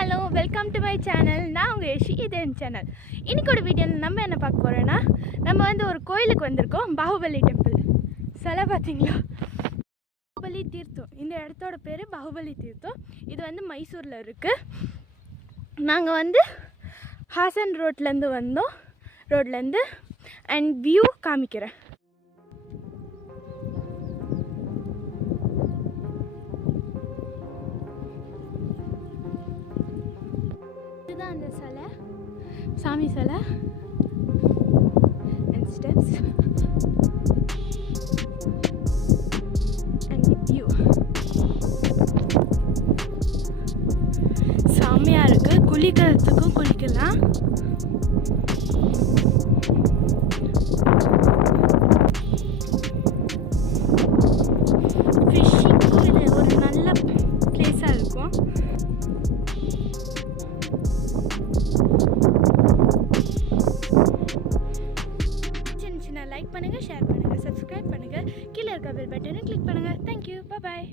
Hello, welcome to my channel. நான் உங்கள் யஷி, இது என் சேனல். இன்றைக்கோட வீடியோவில் நம்ம என்ன பார்க்க போகிறோன்னா, நம்ம வந்து ஒரு கோயிலுக்கு வந்திருக்கோம். பாகுபலி டெம்பிள். சிலை பார்த்தீங்களா? பாகுபலி தீர்த்தம். இந்த இடத்தோட பேர் பாகுபலி தீர்த்தம். இது வந்து மைசூரில் இருக்குது. நாங்கள் வந்து ஹாசன் ரோட்லேருந்து வந்தோம். ரோட்லேருந்து அண்ட் வியூ காமிக்கிறேன். இதுதான் அந்த சிலை, சாமி சிலை அண்ட் ஸ்டெப்ஸ் அண்ட் வியூ செம்மையாக இருக்குது. குளிக்கிறதுக்கும் குளிக்கலாம். ஃபிஷ்ஷிங்க்கும் இது ஒரு நல்ல பிளேஸாக இருக்கும். லைக் பண்ணுங்கள், ஷேர் பண்ணுங்கள், சப்ஸ்கிரைப் பண்ணுங்கள். கீழே இருக்க பெல் பட்டனை கிளிக் பண்ணுங்கள். தேங்க்யூ, பாய்.